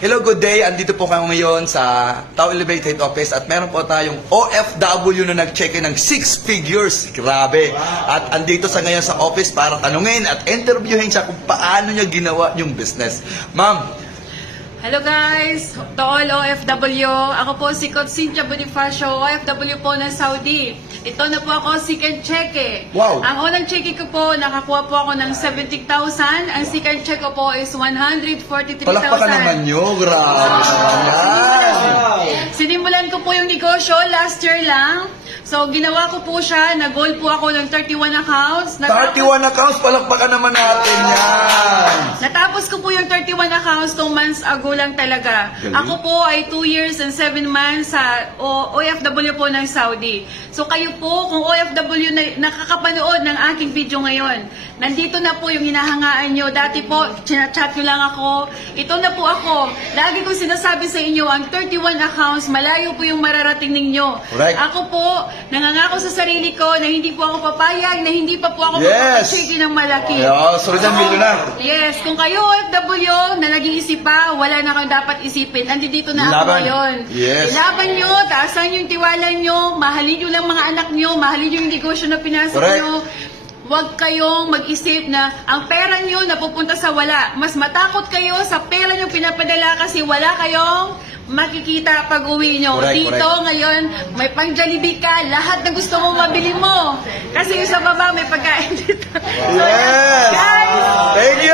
Hello, good day. Andito po kayo ngayon sa Tao Elevate Head Office at meron po tayong OFW na nag-check in ng 6 figures. Grabe. At andito sa ngayon sa office para tanungin at interviewin siya kung paano niya ginawa yung business. Ma'am. Hello guys, to all OFW. Ako po si Coach Cynthia Bonifacio, OFW po ng Saudi. Ito na po ako, second check eh. Wow. Ang unang check ko po, nakakuha po ako ng 70,000. Ang second check ko po is 143,000. Palakpakan naman nyo. Grabe naman yan. Sinimulan ko po yung negosyo last year lang. So, ginawa ko po siya. Nag-goal po ako ng 31 accounts. 31 accounts, palakpakan naman natin yan. Natapos ko po yung 31 accounts 2 months ago lang talaga. Galing. Ako po ay 2 years and 7 months sa OFW po ng Saudi. So kayo po, kung OFW na nakakapanood ng aking video ngayon, nandito na po yung hinahangaan nyo. Dati po, chinachat nyo lang ako. Ito na po ako. Lagi kong sinasabi sa inyo, ang 31 accounts, malayo po yung mararating ninyo. Correct. Ako po, nangangako sa sarili ko na hindi po ako papayag, na hindi pa po ako magpapachiki ng malaki. Sunod ang video na. Yes, kung kayo OFW na nag-iisip pa, wala na kang dapat isipin. Andito na ako ngayon. Yes. Ilaban nyo, taasan yung tiwala nyo, mahalin nyo lang mga anak nyo, mahalin nyo yung negosyo na pinasok nyo. Huwag kayong mag-isip na ang pera nyo napupunta sa wala. Mas matakot kayo sa pera nyo pinapadala kasi wala kayong makikita pag uwi nyo. Dito ngayon, may pang-Jollibee ka, lahat na gusto mong mabili mo. Kasi yung sa baba may pagkain dito. So, yes! guys! Thank you!